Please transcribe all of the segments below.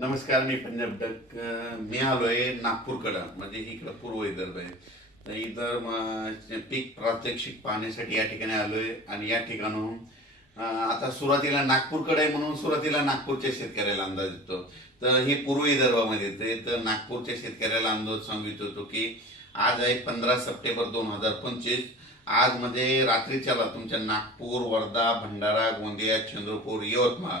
नमस्कार मी पंजाब डक मी आलोय नागपूरकडं म्हणजे इकडं पूर्व विदर्भ आहे. तर इतर पीक प्रात्यक्षिक पाहण्यासाठी या ठिकाणी आलोय आणि या ठिकाणाहून आता सुरुवातीला नागपूरकडे आहे म्हणून सुरुवातीला नागपूरच्या शेतकऱ्याला अंदाज येतो. तर हे पूर्व विदर्भामध्ये येते तर नागपूरच्या शेतकऱ्याला अंदाज सांगू इच्छितो की आज आहे पंधरा सप्टेंबर दोन हजार पंचवीस. आज मध्ये रात्रीच्याला तुमच्या नागपूर वर्धा भंडारा गोंदिया चंद्रपूर यवतमाळ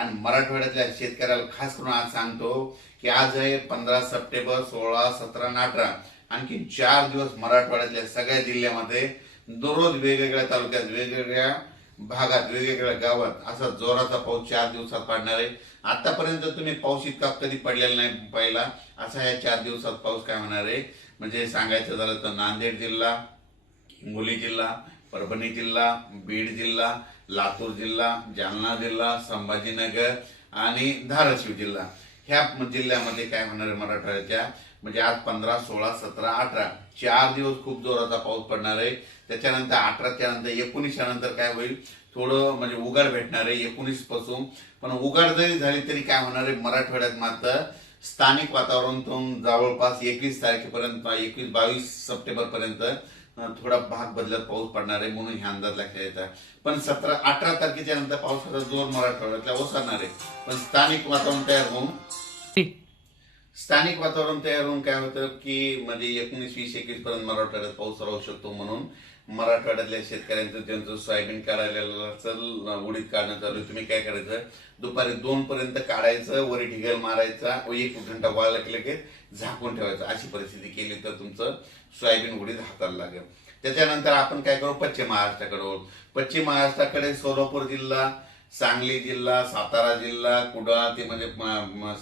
आणि मराठवाड्यातल्या शेतकऱ्याला खास करून आज सांगतो की आज आहे पंधरा सप्टेंबर सोळा सतरा आणि अठरा. आणखी चार दिवस मराठवाड्यातल्या सगळ्या जिल्ह्यामध्ये दररोज वेगवेगळ्या तालुक्यात वेगवेगळ्या भागात वेगवेगळ्या गावात असा जोराचा पाऊस चार दिवसात पडणार आहे. आतापर्यंत तुम्ही पाऊस इतका कधी पडलेला नाही पहिला. असा या चार दिवसात पाऊस काय होणार आहे? म्हणजे सांगायचं झालं तर नांदेड जिल्हा हिंगोली जिल्हा परभणी जिल्हा बीड जिल्हा लातूर जिल्हा जालना जिल्हा संभाजीनगर आणि धाराशिव जिल्हा. ह्या जिल्ह्यामध्ये काय होणार आहे मराठवाड्याच्या? म्हणजे आज पंधरा सोळा सतरा अठरा चार दिवस खूप जोराचा पाऊस पडणार आहे. त्याच्यानंतर अठराच्या नंतर एकोणीसच्या नंतर काय होईल? थोडं म्हणजे उघाड भेटणार आहे एकोणीसपासून. पण उघाड जरी झाली तरी काय होणार आहे? मराठवाड्यात मात्र स्थानिक वातावरणातून जवळपास एकवीस तारखेपर्यंत एकवीस बावीस सप्टेंबर पर्यंत थोडा भाग बदलत पाऊस पडणार आहे म्हणून हे अंदाज लक्षात येतात पण सतरा अठरा तारखेच्या नंतर पावसाचा जोर मराठवाड्यातला ओसरणार आहे. पण स्थानिक वातावरण तयार होऊन स्थानिक वातावरण तयार होऊन काय होतं की म्हणजे एकोणीस वीस एकवीस पर्यंत मराठवाड्यात पाऊस राहू शकतो म्हणून मराठवाड्यातल्या शेतकऱ्यांचं त्यांचं सोयाबीन काढायला चल उडीद काढणं चालू तुम्ही काय करायचं? दुपारी दोन पर्यंत काढायचं वरी ढिगल मारायचा व एक घंटा वाळला की लगेच झाकून ठेवायचं. अशी परिस्थिती केली तर तुमचं सोयाबीन उडीद हाताला लागेल. त्याच्यानंतर आपण काय करू? पश्चिम महाराष्ट्राकडे वळू. पश्चिम महाराष्ट्राकडे सोलापूर जिल्हा सांगली जिल्हा सातारा जिल्हा कुडाळ ते म्हणजे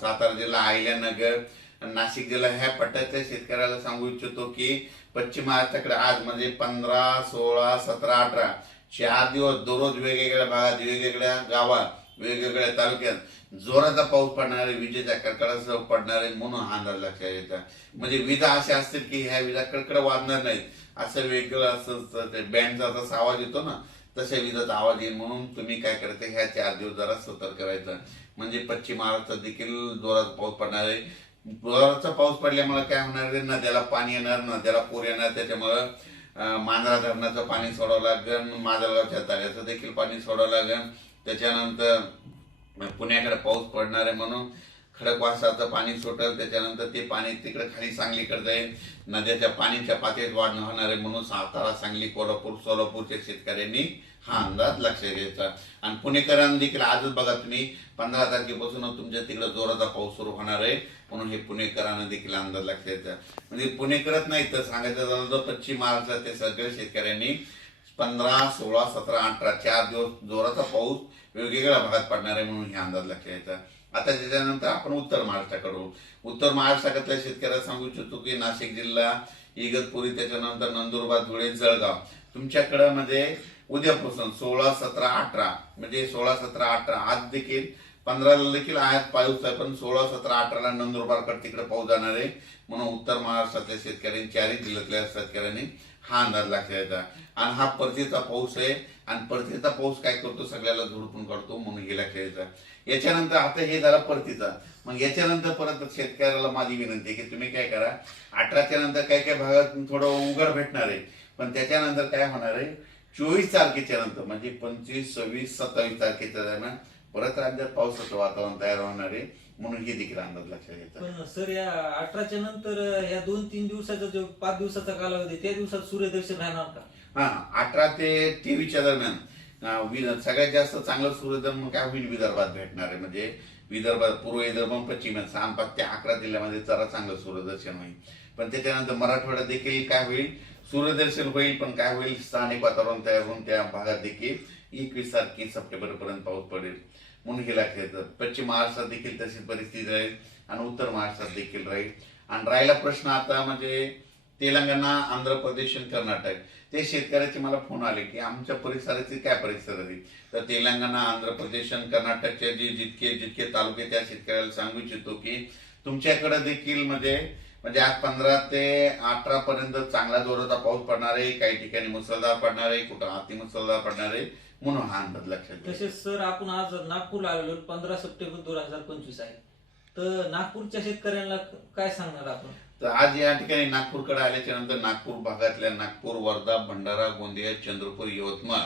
सातारा जिल्हा अहिल्यानगर नाशिक जिल्हा. ह्या पट्ट्यातल्या शेतकऱ्याला सांगू इच्छितो की पश्चिम महाराष्ट्राकडे आज म्हणजे पंधरा सोळा सतरा अठरा. चार दिवस दररोज वेगवेगळ्या भागात वेगवेगळ्या गावात वेगवेगळ्या तालुक्यात जोराचा पाऊस पडणारे विजेचा विजेच्या कडकडासह पडणार आहे म्हणून हा अंदाज लक्षात येतात म्हणजे विजा अशा असतील की ह्या विजा कडकड वाजणार नाहीत. असं वेगळं असं ते बँडचा जसा आवाज येतो ना तशा विजाचा आवाज येईल म्हणून तुम्ही काय करते? ह्या चार दिवस जरा सतर्क करायचं म्हणजे पश्चिम महाराष्ट्रात देखील जोरात पाऊस पडणार. आहे जोराचा पाऊस पडल्यामुळे काय होणार आहे नद्याला पाणी येणार नद्याला पूर येणार त्याच्यामुळं मांजरा धरणाचं पाणी सोडावं लागेल माजलगावच्या तळ्याचं देखील पाणी सोडावं लागेल त्याच्यानंतर पुण्याकडे पाऊस पडणार आहे म्हणून खडकवासाचं पाणी सुटेल. त्याच्यानंतर ते पाणी तिकडे खाली सांगलीकडे जाईल. नद्याच्या पाण्याच्या पातळीत वाढ होणार आहे म्हणून सातारा सांगली कोल्हापूर सोलापूरच्या शेतकऱ्यांनी हा अंदाज लक्षात घ्यायचा आणि पुणेकरांनी देखील आजच बघा तुम्ही पंधरा तारखेपासून तुमच्या तिकडे जोराचा पाऊस सुरू होणार आहे. म्हणून हे पुणेकरांना देखील अंदाज लक्षात घ्यायचा म्हणजे पुणेकरच नाही तर सांगायचं झालं तर पश्चिम महाराष्ट्रातील सगळ्या शेतकऱ्यांनी पंधरा सोळा सतरा अठरा चार दिवस जोराचा पाऊस वेगवेगळ्या भागात पडणार आहे म्हणून हे अंदाज लक्षात घ्यायचा आता त्याच्यानंतर आपण उत्तर महाराष्ट्राकडे उत्तर महाराष्ट्रातल्या शेतकऱ्याला सांगू इच्छितो की नाशिक जिल्हा इगतपुरी त्याच्यानंतर नंदुरबार धुळे जळगाव. तुमच्याकडं म्हणजे उद्यापासून सोळा सतरा अठरा म्हणजे सोळा सतरा अठरा आज देखील पंधराला देखील आयात पाऊस आहे पण सोळा सतरा अठराला नंदुरबारकडे तिकडे पाऊस जाणार आहे म्हणून उत्तर महाराष्ट्रातल्या शेतकऱ्यांनी चारही जिल्ह्यातल्या शेतकऱ्यांनी हा अंदाज लक्षात आणि हा परतीचा पाऊस आहे आणि परतीचा पाऊस काय करतो? सगळ्याला झुडपून काढतो म्हणून गेला खेळायचा याच्यानंतर आता हे झालं परतीचा. मग याच्यानंतर परत शेतकऱ्याला माझी विनंती आहे की तुम्ही काय करा अठराच्या नंतर काय काय भागात थोडं उघड भेटणार आहे पण त्याच्यानंतर काय होणार आहे चोवीस तारखेच्या नंतर म्हणजे पंचवीस सव्वीस सत्तावीस तारखेच्या दरम्यान परत राज्यात पावसाचं वातावरण तयार होणार आहे म्हणून हे देखील अंदाज लक्षात पण सर या अठराच्या नंतर या दोन तीन दिवसाचा जो पाच दिवसाचा कालावधी त्या दिवसात सूर्यदर्शन राहणार का? हा अठरा ते तेवीसच्या दरम्यान अं, वि- सगळ्यात जास्त चांगलं सूर्यधर्म काय होईल? विदर्भात भेटणार आहे. म्हणजे विदर्भात पूर्व विदर्भ आणि पश्चिम सहा पाच ते अकरा जिल्ह्यामध्ये जरा चांगलं सूर्यदर्शन होईल. पण त्याच्यानंतर मराठवाड्यात देखील काय होईल? सूर्यदर्शन होईल पण काय होईल? स्थानिक वातावरण तयार होऊन त्या भागात देखील एकवीस तारखे सप्टेंबर पर्यंत पाऊस पडेल म्हणून हे लक्षात पश्चिम महाराष्ट्रात देखील तशीच परिस्थिती राहील आणि उत्तर महाराष्ट्रात देखील राहील. आणि राहिला प्रश्न आता म्हणजे तेलंगणा आंध्र प्रदेश आणि कर्नाटक. ते शेतकऱ्याचे मला फोन आले की आमच्या परिसराची काय परिस्थिती तर तेलंगणा आंध्र प्रदेश आणि कर्नाटकचे जे जितके जितके तालुके त्या शेतकऱ्याला सांगू इच्छितो की तुमच्याकडे देखील म्हणजे म्हणजे आज पंधरा ते अठरा पर्यंत चांगला जोराचा पाऊस पडणार आहे काही ठिकाणी मुसळधार पडणार आहे कुठं अति मुसळधार पडणार आहे म्हणून हा अंदाज लक्षात घ्या. तसेच सर आपण आज नागपूरला आलेलो पंधरा सप्टेंबर दोन हजार पंचवीस आहे तर नागपूरच्या शेतकऱ्यांना काय सांगणार आपण तर आज या ठिकाणी नागपूरकडे आल्याच्यानंतर नागपूर भागातल्या नागपूर वर्धा भंडारा गोंदिया चंद्रपूर यवतमाळ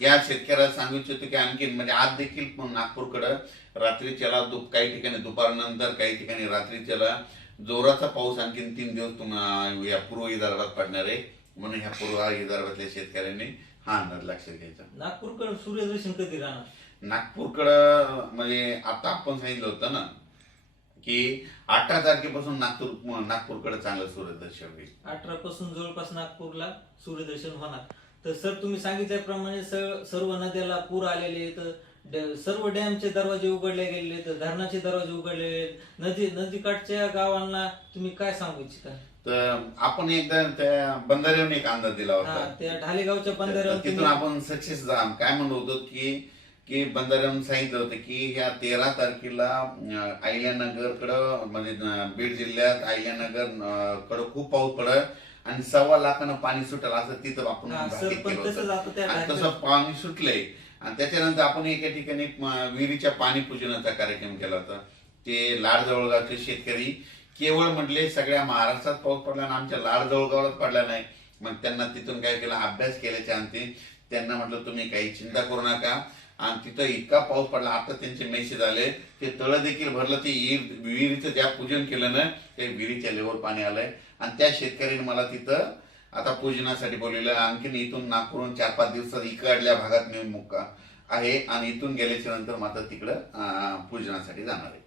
या शेतकऱ्याला सांगू इच्छितो की आणखी म्हणजे आज देखील पण नागपूरकडं रात्रीच्याला दु- काही ठिकाणी दुपारनंतर काही ठिकाणी रात्रीच्याला जोराचा पाऊस आणखीन तीन दिवस तुम्हा- या पूर्व विदर्भात पडणार आहे. म्हणून ह्या पूर्व विदर्भातल्या शेतकऱ्यांनी हा अंदाज लक्षात घ्यायचा. नागपूरकडे सूर्यदर्शन कधी राहणार? नागपूरकडं म्हणजे आता आपण सांगितलं होतं ना की अठरा तारखेपासून नागपूर नागपूरकडे चांगलं सूर्यदर्शन होईल. अठरा पासून जवळपास नागपूरला सूर्यदर्शन होणार. तर सर तुम्ही सांगितल्याप्रमाणे सर्व नद्याला पूर आलेले आहेत. ड- सर्व डॅमचे दरवाजे उघडले गेलेले आहेत धरणाचे दरवाजे उघडलेले आहेत नदी नदीकाठच्या गावांना तुम्ही काय सांगू इच्छिता? तर आपण एकदा त्या बंधाऱ्यावर एक अंदाज दिला हा होता त्या ढालेगावच्या बंधाऱ्यावर तिथून आपण सक्सेस काय म्हणलो होतो की की बंधाऱ्यावरून सांगितलं होतं की ह्या तेरा तारखेला अं, अहिल्यानगरकडं म्हणजे अं, बीड जिल्ह्यात अहिल्यानगर अं, कडं खूप पाऊस पडत आणि सव्वा लाखानं पाणी सुटेल असं तिथं आपण हा, सर भाकीत पण केलं तसंच होतं. आता त्या आणि ढाले- तसं पाणी सुटलंय. आणि त्याच्यानंतर आपण एका ठिकाणी विहिरीच्या पाणी पूजनाचा कार्यक्रम केला होता. ते लाड जवळगावचे शेतकरी केवळ म्हटले सगळ्या महाराष्ट्रात पाऊस पडला आणि आमच्या लाड जवळगावात पडला नाही. मग त्यांना तिथून काय केलं? अभ्यास केल्याच्या अंती त्यांना म्हटलं तुम्ही काही चिंता करू नका. आणि तिथं इतका पाऊस पडला आता त्यांचे मेसेज आले. ते तळ देखील भरलं. ते विहिरीचं ज्या पूजन केलं ना ते विहिरीच्या लेवर पाणी आलंय. आणि त्या शेतकऱ्याने मला तिथं आता पूजनासाठी बोललेलं आणखीन इथून नागपूरहून चार पाच दिवसात इकडल्या भागात मी मुक्का आहे. आणि इथून गेल्याच्यानंतर मात्र तिकडं पूजनासाठी जाणार आहे.